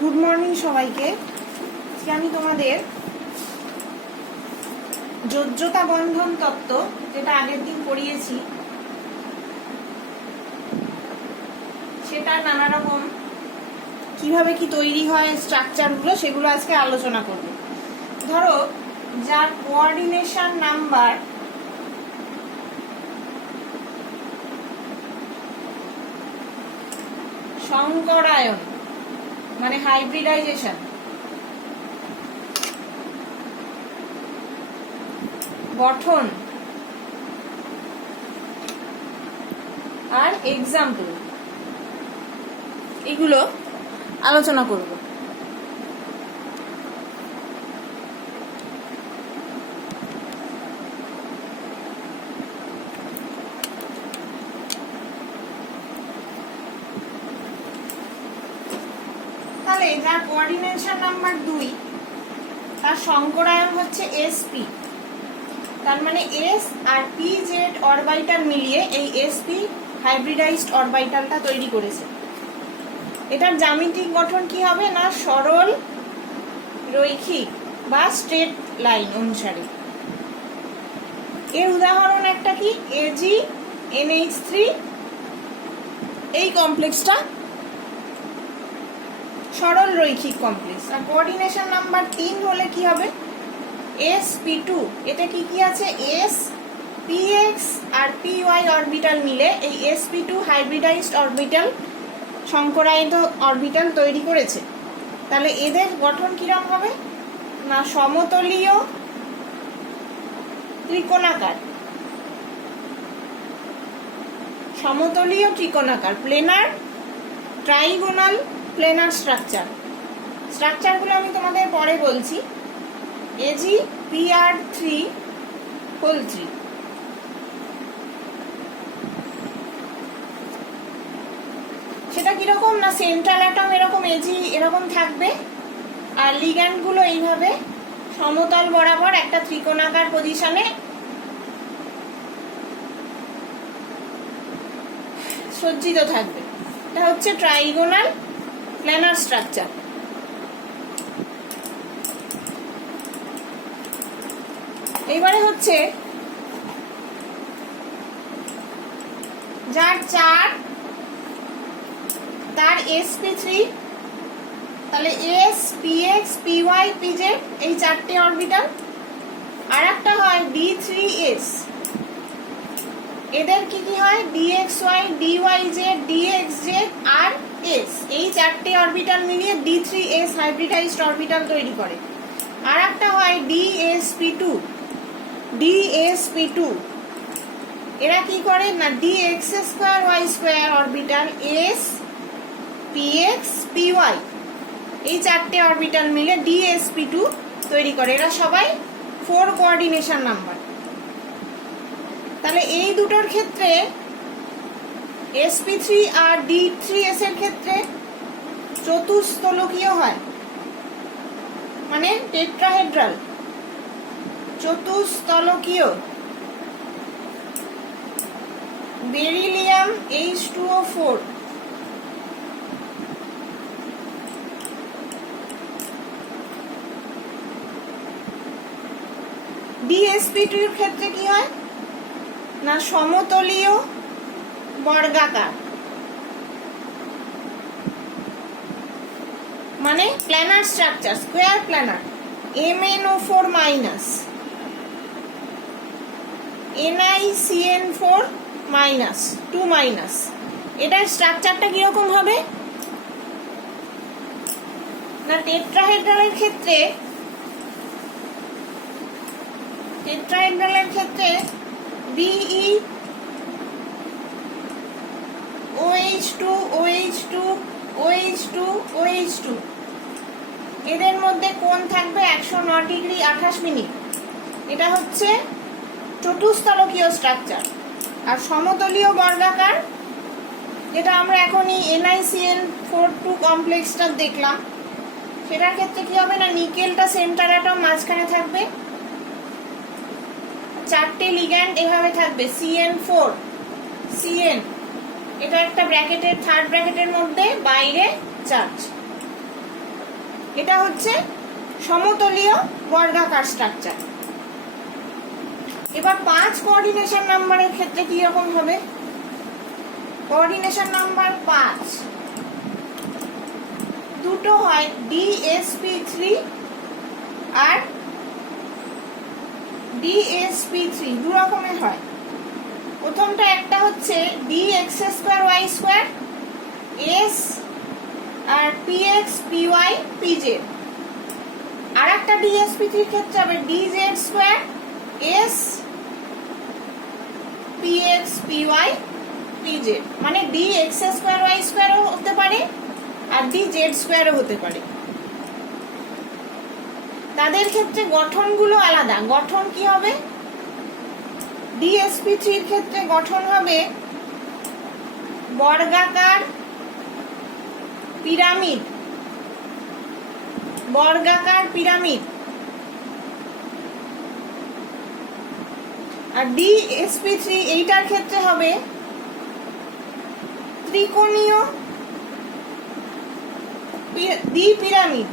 Good morning সবাইকে। আজকে আমি তোমাদের যোজ্যতা বন্ধন তত্ত্ব, যেটা আগের দিন পড়িয়েছি, সেটা নানা রকম কিভাবে কি তৈরি হয় স্ট্রাকচারগুলো, সেগুলো আজকে আলোচনা করব। ধরো, যার কোঅর্ডিনেশন নাম্বার সংকরায়ন মানে হাইব্রিডাইজেশন, গঠন আর এক্সাম্পল, এগুলো আলোচনা করব। তাহলে যার কোঅর্ডিনেশন নাম্বার 2, তার সংকরায়ন হচ্ছে sp। তার মানে s আর p জেড অরবিটাল মিলিয়ে এই sp হাইব্রিডাইজড অরবিটালটা তৈরি করেছে। এটার জ্যামিতিক গঠন কি হবে না, সরল রৈখিক বা স্ট্রেট লাইন অনুসারে। এর উদাহরণ একটা কি, AgNH3, এই কমপ্লেক্সটা সরল রৈখিক কমপ্লেক্স। আর কোঅর্ডিনেশন নাম্বার 3 হলে কি হবে, sp2। এটা কি কি আছে, s px আর py অরবিটাল মিলে এই sp2 হাইব্রিডাইজড অরবিটাল, সংকরায়িত অরবিটাল তৈরি করেছে। তাহলে এদের গঠন কিরকম হবে না, সমতলীয় ত্রিকোণাকার, সমতলীয় ত্রিকোণাকার, প্লেনার, ট্রাইগোনাল, প্লেনার স্ট্রাকচার। স্ট্রাকচারগুলো আমি তোমাদের পরে বলছি। AgPr3 সেটা কিরকম না, সেন্ট্রাল অ্যাটম এরকম Ag এরকম থাকবে, আর লিগ্যান্ড গুলো এইভাবে সমতল বরাবর একটা ত্রিকোণাকার পজিশনে সজ্জিত থাকবে। এটা হচ্ছে ট্রাইগোনাল প্ল্যানার স্ট্রাকচার। এইবারে হচ্ছে যার 4, তার sp3, তাহলে s px py pz এই চারটে অরবিটাল। আর একটা হয় d3s, এদের কি কি হয়, dxy dyz dxz আর s, এই চারটে অরবিটাল মিলিয়ে d3s হাইব্রিডাইজড অরবিটাল তৈরি করে। আর একটা হয় dsp2, এরা কি করে না, dx2y2 orbital s px py এই চারটে অরবিটাল মিলে dsp2 তৈরি করে। এরা সবাই 4 কোঅর্ডিনেশন নাম্বার। তাহলে এই দুটোর ক্ষেত্রে sp3 আর d3s এর ক্ষেত্রে চতুস্তলকীয় হয়, মানে টেট্রাহেড্রাল, চতুস্তলকীয়। বেরিলিয়াম H2O4, dsp2 এর ক্ষেত্রে কি হয় না, সমতলীয় বর্গাকার, মানে planar structure, square planar. MnO4 minus, NiCN4 minus 2 minus. এটার স্ট্রাকচারটা কিরকম হবে না, টেট্রাহেড্রালের ক্ষেত্রে BE OH2 OH2 OH2 OH2, এদের মধ্যে কোণ থাকবে 109 ডিগ্রি 28 মিনিট। এটা হচ্ছে চতুস্তলকীয় স্ট্রাকচার। আর সমতলীয় বর্গাকার, যেটা আমরা এখনই NiCN42 কমপ্লেক্সটা দেখলাম, সেটার ক্ষেত্রে কি হবে না, নিকেলটা সেন্টার অ্যাটম মাঝখানে থাকবে, চারটে লিগ্যান্ড এভাবে থাকবে, CN4 CN, এটা একটা ব্র্যাকেটের, থার্ড ব্র্যাকেটের মধ্যে বাইরে চার্জ। এটা হচ্ছে সমতলীয় বর্গাকার স্ট্রাকচার। এবার 5 কোঅর্ডিনেশন নাম্বারের ক্ষেত্রে কি রকম হবে? কোঅর্ডিনেশন নাম্বার 5 দুটো হয় DSP3 আর DSP3, দু রকমের হয়। প্রথমটা একটা হচ্ছে dx²y² s আর px py pz, আর একটা DSP3 ক্ষেত্রে হবে dz² s px py pz, মানে dx²y² ও হতে পারে আর dz² ও হতে পারে। তাদের ক্ষেত্রে গঠনগুলো আলাদা। গঠন কি হবে? DSP3 এর ক্ষেত্রে গঠন হবে বর্গাকার পিরামিড, বর্গাকার পিরামিড। আর DSP3 এইটার ক্ষেত্রে হবে ত্রিকোণীয় দ্বিপিরামিড,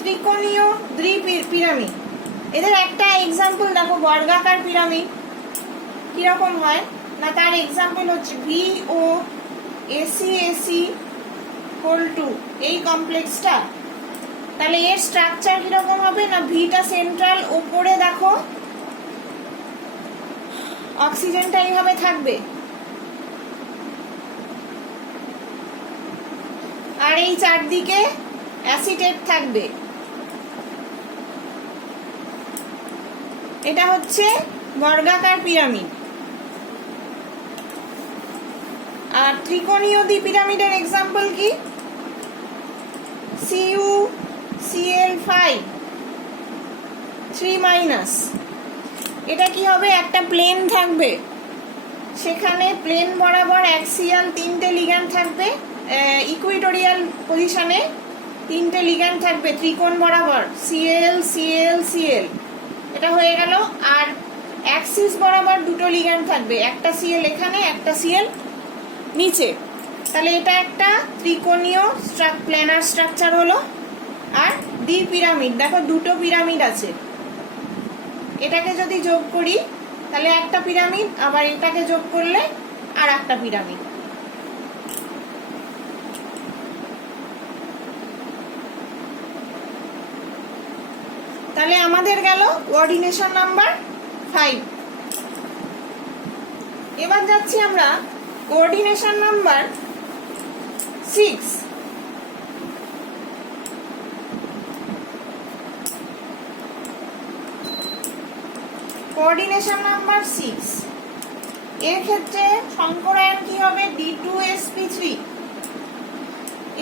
ত্রিকোণীয় দ্বিপিরামিড। এদের একটা এক্সাম্পল দেখো, বর্গাকার পিরামিড কিরকম হয় না, তার এক্সাম্পল হচ্ছে VO AC হোল 2, এই কমপ্লেক্সটা। তাহলে এর স্ট্রাকচার কিরকম হবে না, ভিটা সেন্ট্রাল, ওপরে দেখো অক্সিজেনটা এইভাবে থাকবে, আর এই চারদিকে অ্যাসিটেট থাকবে। এটা হচ্ছে বর্গাকার পিরামিড। আর ত্রিকোণীয় দ্বিপিরামিডের এক্সাম্পল কি? CuCl5 3-। এটা কি হবে? একটা প্লেন থাকবে, সেখানে প্লেন বরাবর অ্যাক্সিয়াল 3টে লিগ্যান্ড থাকবে, ইকুইটোরিয়াল পজিশনে 3টে লিগ্যান্ড থাকবে ত্রিকোণ বরাবর, Cl এটা হয়ে গেল। আর অ্যাক্সিস বরাবর দুটো লিগ্যান্ড থাকবে, একটা Cl এখানে, একটা Cl নিচে। তাহলে এটা একটা ত্রিকোণীয় প্ল্যানার স্ট্রাকচার হলো। আর দ্বিপিরামিড, দেখো দুটো পিরামিড আছে, এটাকে যদি যোগ করি তাহলে একটা পিরামিড, আবার এটাকে যোগ করলে আর একটা পিরামিড। তাহলে আমাদের গেল কোঅর্ডিনেশন নাম্বার 5। এবার যাচ্ছি আমরা কোঅর্ডিনেশন নাম্বার 6। কোঅর্ডিনেশন নাম্বার 6 এর ক্ষেত্রে সংকরায়ন কি হবে? D2sp3।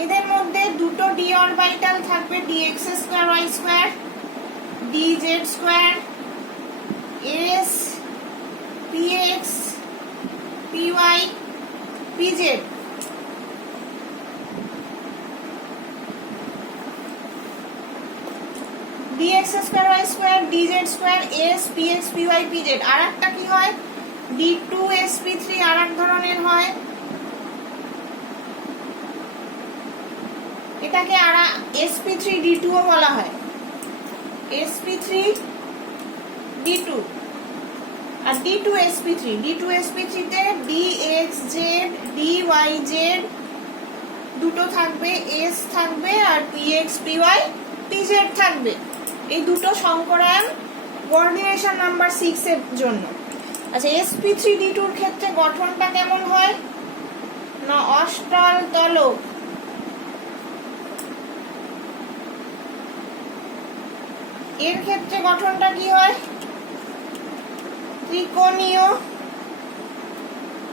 এদের মধ্যে দুটো d অরবিটাল থাকবে, dx²y² dz² s px py pz। dx²y² dz² s px py pz। আর একটা কি হয়? D2sp3 আর এক ধরনের হয়, এটাকে আর sp3d2 ও বলা হয়, sp3d2। আর D2sp3 তে dxz dyz দুটো থাকবে, s থাকবে, আর px py pz থাকবে। এই দুটো সংকরায়ন কোঅর্ডিনেশন নাম্বার 6 এর জন্য। আচ্ছা, sp3d2 এর ক্ষেত্রে গঠনটা কেমন হয় না, অষ্টল তলক। এর ক্ষেত্রে গঠনটা কি হয়? ত্রিকোণীয়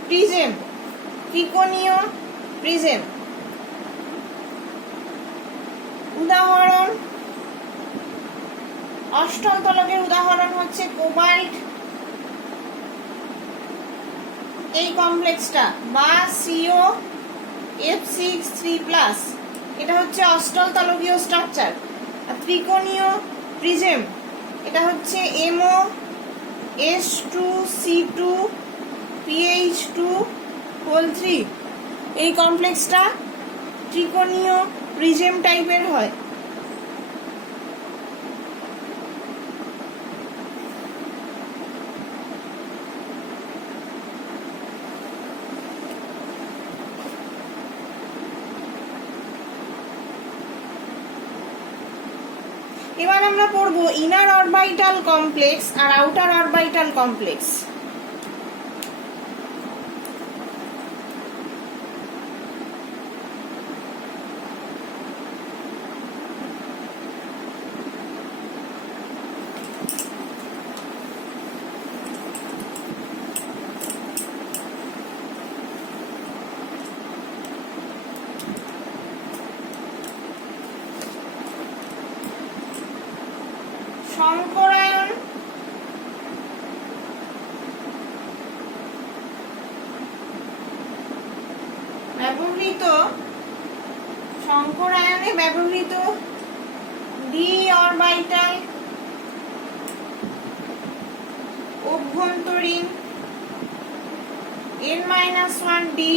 প্রিজম, ত্রিকোণীয় প্রিজম। উদাহরণ, অষ্টম তলকের উদাহরণ হচ্ছে কোবাল্ট, এই কমপ্লেক্সটা, বা COF6 3+, এটা হচ্ছে অষ্টল তলকীয় স্ট্রাকচার। আর ত্রিকোণীয় প্রিজম, এটা হচ্ছে MoS2C2PH2 হোল 3, এই কমপ্লেক্সটা ত্রিকোণীয় প্রিজম টাইপের হয়। এবার আমরা পড়বো ইনার অরবিটাল কমপ্লেক্স আর আউটার অরবিটাল কমপ্লেক্স। সংকরায়ন সংকরায়নে ব্যবহৃত ডি অরবিটাল অভ্যন্তরীণ n-1 ডি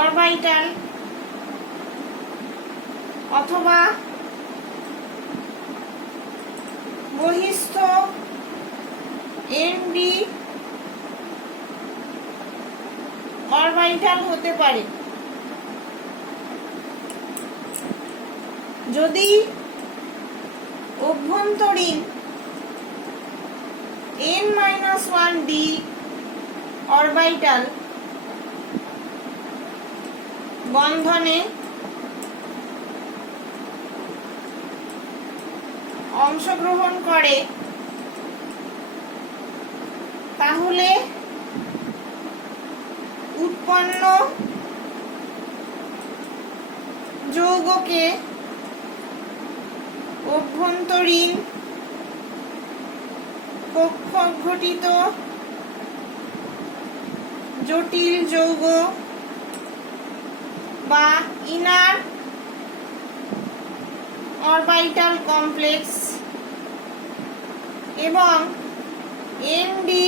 অরবিটাল অথবা বহিস্থ ND অরবিটাল হতে পারে। যদি অভ্যন্তরীণ n-1 ডি অরবিটাল বন্ধনে অংশগ্রহণ করে তাহলে উৎপন্ন যৌগকে অভ্যন্তরীণ কক্ষক ঘটিত জটিল যৌগ বা ইনার অরবিটাল কমপ্লেক্স এবং এনডি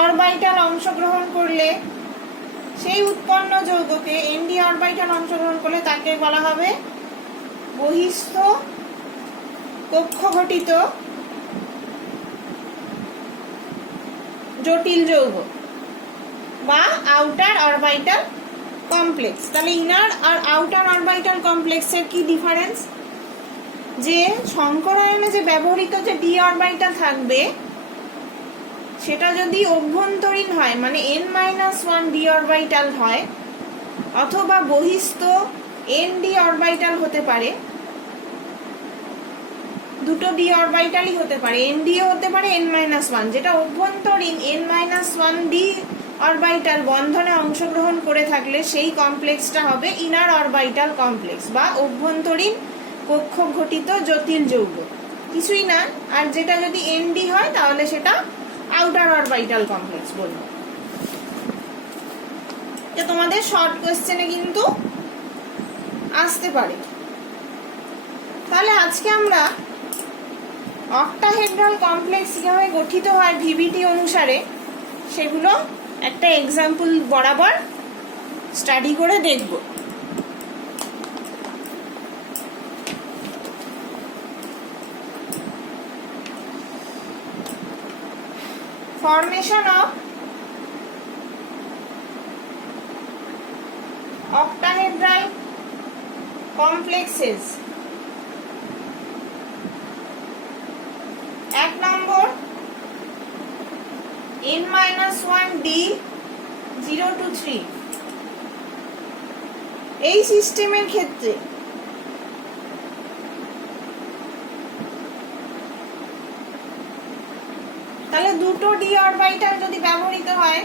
অরবিটাল অংশগ্রহণ করলে সেই উৎপন্ন যৌগকে এনডি অরবিটাল অংশগ্রহণ করলে তাকে বলা হবে বহিস্থ কক্ষ ঘটিত জটিল যৌগ বা আউটার অরবিটাল কমপ্লেক্স। তাহলে ইনার আর আউটার অরবিটাল কমপ্লেক্সের কি ডিফারেন্স, যে সংকরায়নে যে ব্যবহৃত যে ডি অরবিটাল থাকবে সেটা যদি অভ্যন্তরীণ হয় মানে n-1 ডি অরবিটাল হয় অথবা বহিস্থ ND অরবিটাল হতে পারে, দুটো ডি অরবিটালই হতে পারে, ND ও হতে পারে n-1, যেটা অভ্যন্তরীণ n-1 ডি অরবিটাল বন্ধনে অংশগ্রহণ করে থাকলে সেই কমপ্লেক্সটা হবে ইনার অরবিটাল কমপ্লেক্স বা অভ্যন্তরীণ কক্ষক ঘটিত জটিল যৌগ, কিছুই না। আর যেটা যদি ND হয় তাহলে সেটা আউটার অরবিটাল কমপ্লেক্স বলবো। এটা তোমাদের শর্ট কোশ্চেনে কিন্তু আসতে পারে। তাহলে আজকে আমরা অক্টাহেড্রাল কমপ্লেক্স কিভাবে গঠিত হয় ভিবিটি অনুসারে সেগুলো একটা এক্সাম্পল বরাবর স্টাডি করে দেখব। Formation of octahedral complexes। 1 number n-1 d 0 to 3। এই সিস্টেমের ক্ষেত্রে তাহলে দুটো ডি অরবিটাল যদি ব্যবহৃত হয়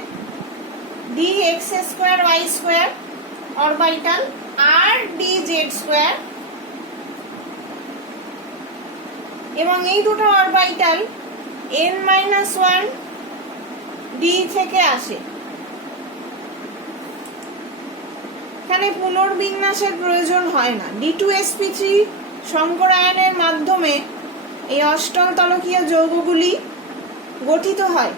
dx2y2 অরবিটাল আর dz2, এবং এই দুটো অরবিটাল n-1 d থেকে আসে। এখানে পুনর্বিন্যাসের প্রয়োজন হয় না। D2sp3 সংকরায়নের মাধ্যমে এই অষ্টম তলকীয় যৌগগুলি গঠিত হয়।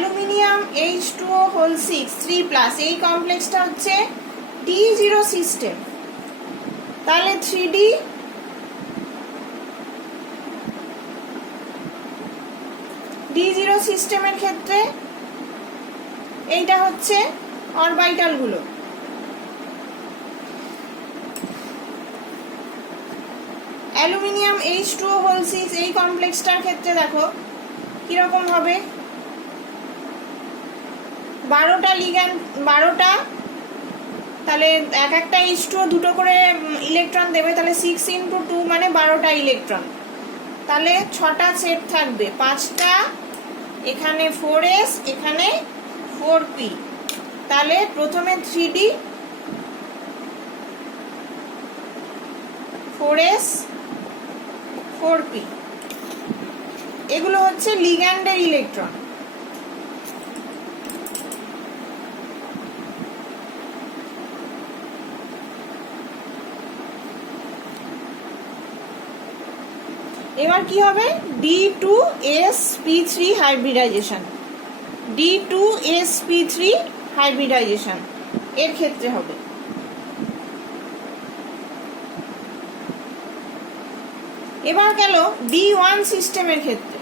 অ্যালুমিনিয়াম H2O হোল 6 3+, এই কমপ্লেক্সটা হচ্ছে D0 সিস্টেম। তাহলে 3D0 সিস্টেমের ক্ষেত্রে এইটা হচ্ছে অরবিটাল গুলো। অ্যালুমিনিয়াম H2O হোল 6 এই কমপ্লেক্সটার ক্ষেত্রে দেখো কিরকম হবে, 12টা লিগ্যান্ড, 12টা, তাহলে এক একটা H2O দুটো করে ইলেকট্রন দেবে, তাহলে 6 × 2 মানে 12টা ইলেকট্রন। তাহলে 6টা সেট থাকবে, 5টা এখানে 4s, এখানে 4p। তাহলে প্রথমে 3D 4s 4p, এগুলো হচ্ছে লিগ্যান্ডের ইলেকট্রন। এবার কি হবে, D2sp3 হাইব্রিডাইজেশন, D2sp3 হাইব্রিডাইজেশন এর ক্ষেত্রে হবে। এবার গেল D1 সিস্টেমের ক্ষেত্রে।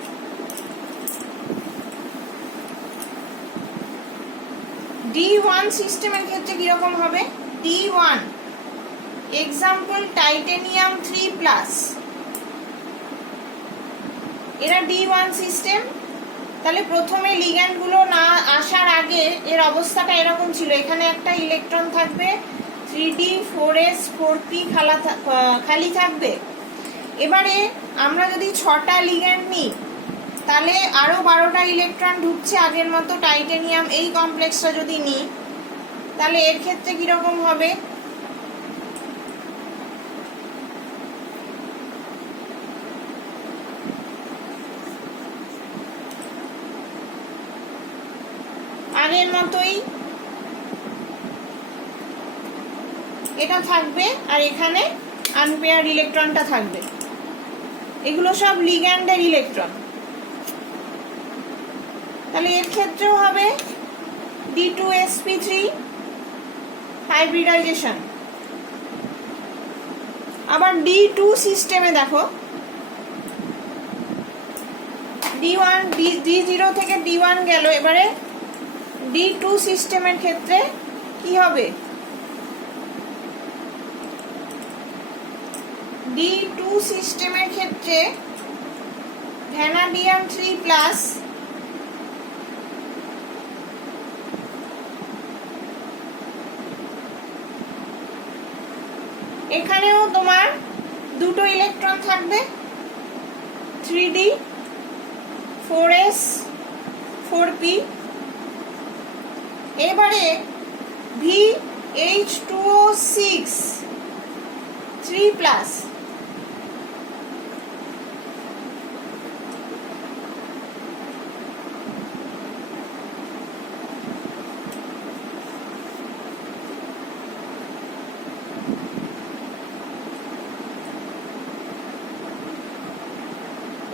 D1 সিস্টেমের ক্ষেত্রে কিরকম হবে, D1 এক্সাম্পল টাইটেনিয়াম 3+, এরা D1 সিস্টেম। তাহলে প্রথমে লিগ্যান্ড গুলো না আসার আগে এর অবস্থাটা এরকম ছিল, এখানে একটা ইলেকট্রন থাকবে, 3D 4s 4p খালি থাকবে। এবারে আমরা যদি 6টা লিগ্যান্ড নিই, তাহলে আরো 12টা ইলেকট্রন ঢুকছে আগের মতো টাইটেনিয়াম এই কমপ্লেক্সটা যদি নিই, তাহলে এর ক্ষেত্রে কিরকম হবে, আগের মতোই এটা থাকবে, আর এখানে আনপেয়ার্ড ইলেকট্রনটা থাকবে। এগুলো সব লিগ্যান্ডের ইলেকট্রন। তাহলে এর ক্ষেত্রেও হবে D2sp3 হাইব্রিডাইজেশন। আবার D2 সিস্টেমে দেখো, D1 D0 থেকে D1 গেল, এবারে D2 সিস্টেমের ক্ষেত্রে কি হবে, D2 সিস্টেমের ক্ষেত্রে ভ্যানাডিয়াম 3+, এখানেও তোমার দুটো ইলেকট্রন থাকবে, 3D 4s 4p। এবারে VH2O6 3+,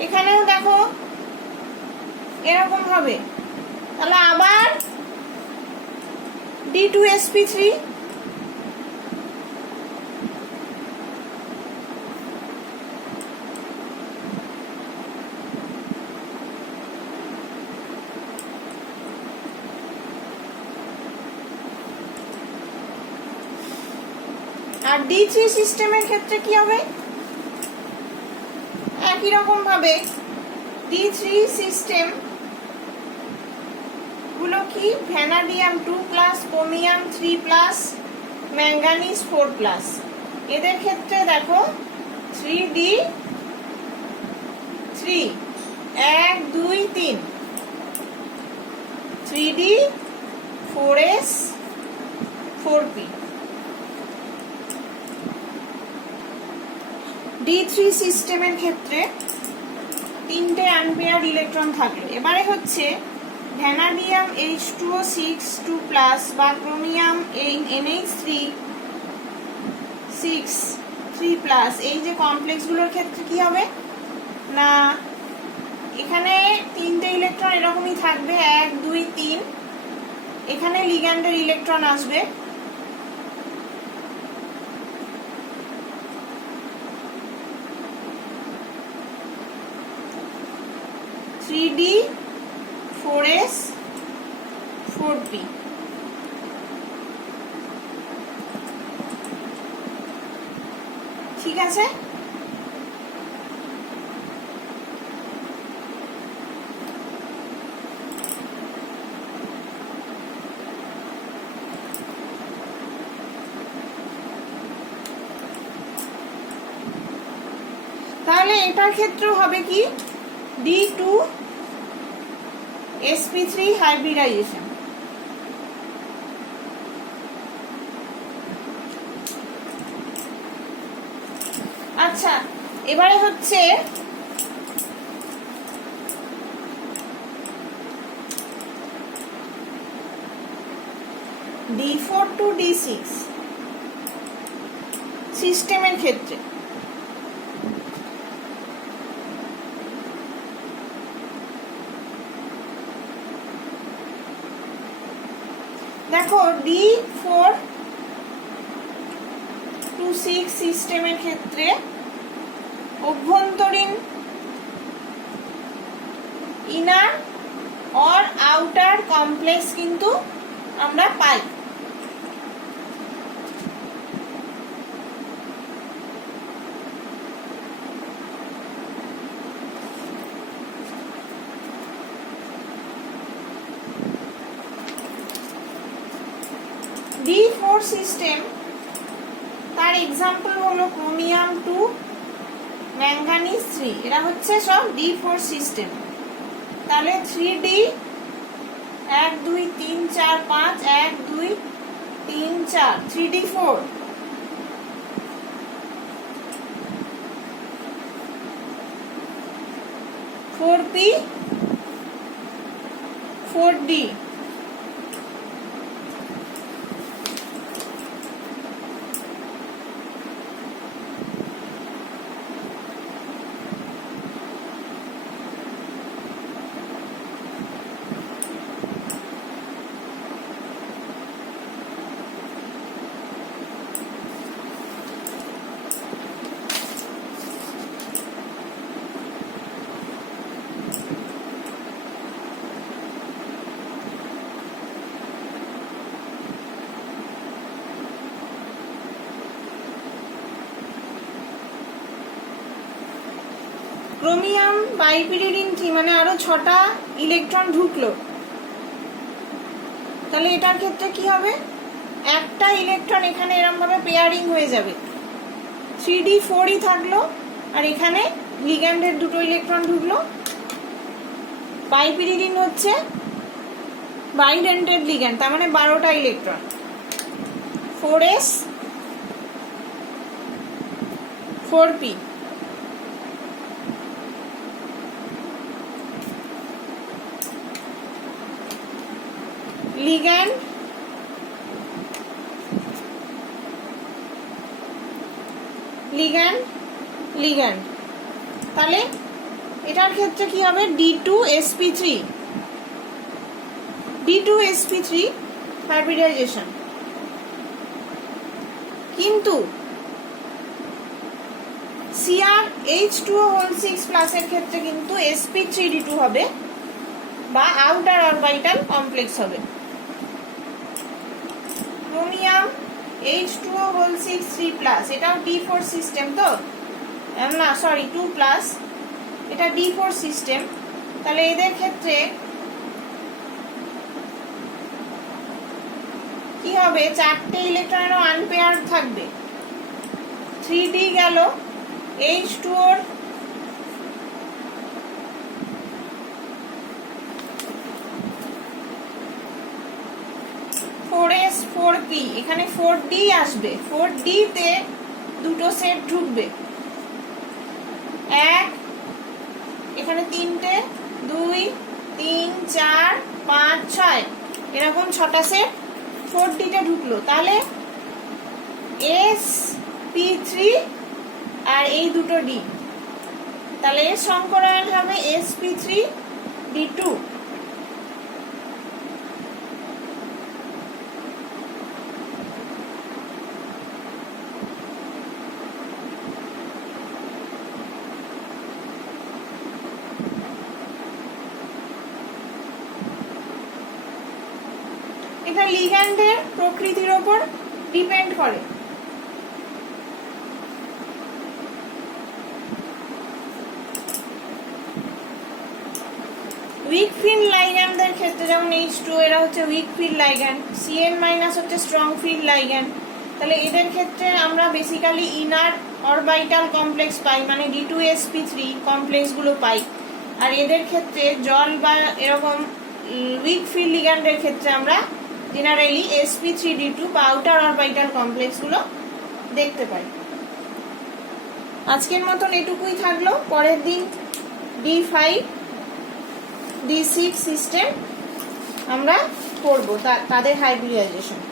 এখানেও দেখো এরকম হবে। তাহলে আবার D2sp3, আর D3 সিস্টেমের ক্ষেত্রে কি হবে, একই রকম ভাবে D3 সিস্টেম গুলো কি, ভ্যানাডিয়াম 2+, ক্রোমিয়াম 3+, ম্যাঙ্গানিজ 4+। এদের ক্ষেত্রে দেখো 3D 3 1 2 3, 3D 4s 4p। D3 সিস্টেমের ক্ষেত্রে 3টে আনপেয়ার্ড ইলেকট্রন থাকলো। এবারে হচ্ছে ভ্যানাডিয়াম H2O6 2+, বা ক্রোমিয়াম NH3 6 3+, এই যে কমপ্লেক্স গুলোর ক্ষেত্রে কি হবে না, এখানে 3টে ইলেকট্রন ইলেকট্রন এরকমই থাকবে, 1 2 3। এখানে লিগ্যান্ডের ইলেকট্রন আসবে, D 4s 4p। ঠিক আছে, তাহলে এটার ক্ষেত্রেও হবে কি D2 sp3 হাইব্রিডাইজেশন। আচ্ছা, এবারে হচ্ছে D4 to D6 সিস্টেমের ক্ষেত্রে দেখো D4 to 6 সিস্টেমের ক্ষেত্রে অভ্যন্তরীণ ইনার অর আউটার কমপ্লেক্স কিন্তু আমরা পাই। D4 সিস্টেম, তার এক্সাম্পল হলো ক্রোমিয়াম 2 ম্যাঙ্গানিজ 3, এরা হচ্ছে সব D4 সিস্টেম। তাহলে 3D 1 2 3 4 5 1 2 3 4 3D4। Four P 4D। Chromium বাইপিরিডিন কি মানে আরো 6টা ইলেকট্রন ঢুকলো, তাহলে এটার ক্ষেত্রে কি হবে, একটা ইলেকট্রন এখানে এরকম ভাবে পেয়ারিং হয়ে যাবে, 3D4ই থাকলো আর এখানে লিগ্যান্ডের দুটো ইলেকট্রন ঢুকলো। বাইপিরিডিন হচ্ছে বাইডেন্টেড লিগ্যান্ড, তার মানে 12টা electron, 4s 4p। Ligand ligand ligand, তাহলে এটার ক্ষেত্রে কি হবে, D2sp3 D2sp3 হাইব্রিডাইজেশন। কিন্তু CrH2O6+ এর ক্ষেত্রে কিন্তু sp3d2 হবে বা আউটার অরবিটাল কমপ্লেক্স হবে। ক্রোমিয়াম H2O6 3+, এটাও D4 সিস্টেম, তো না সরি 2+, এটা D4 সিস্টেম। তাহলে এদের ক্ষেত্রে কি হবে, 4টে ইলেকট্রনেরও আনপেয়ার থাকবে, 3D গেল, H2O র 4p, এখানে 4D আসবে, 4D তে দুটো সেট ঢুকবে, 1 এখানে 3টে 2 3 4 5 6 এরকম 6টা সেট 4D তে ঢুকলো। তাহলে sp3 আর এই দুটো D, তাহলে এর সংকরায়ন হবে sp3 D2। এটা লিগ্যান্ডের প্রকৃতির ওপর ডিপেন্ড করে। উইক ফিল্ড লাইগ্যান্ডের ক্ষেত্রে যেমন H2 এরা হচ্ছে উইক ফিল্ড লাইগ্যান্ড, Cn- হচ্ছে স্ট্রং ফিল্ড লাইগ্যান্ড। তাহলে এদের ক্ষেত্রে আমরা বেসিক্যালি ইনার অরবিটাল কমপ্লেক্স পাই, মানে D2sp3 কমপ্লেক্সগুলো পাই। আর এদের ক্ষেত্রে জল বা এরকম উইক ফিল্ড লিগ্যান্ডের ক্ষেত্রে আমরা জেনারেলি sp3d2 বা আউটার অরবিটাল কমপ্লেক্সগুলো দেখতে পাই। আজকের মতন এটুকুই থাকলো। পরের দিন D5 D6 সিস্টেম আমরা করব, তাদের হাইব্রিডাইজেশন।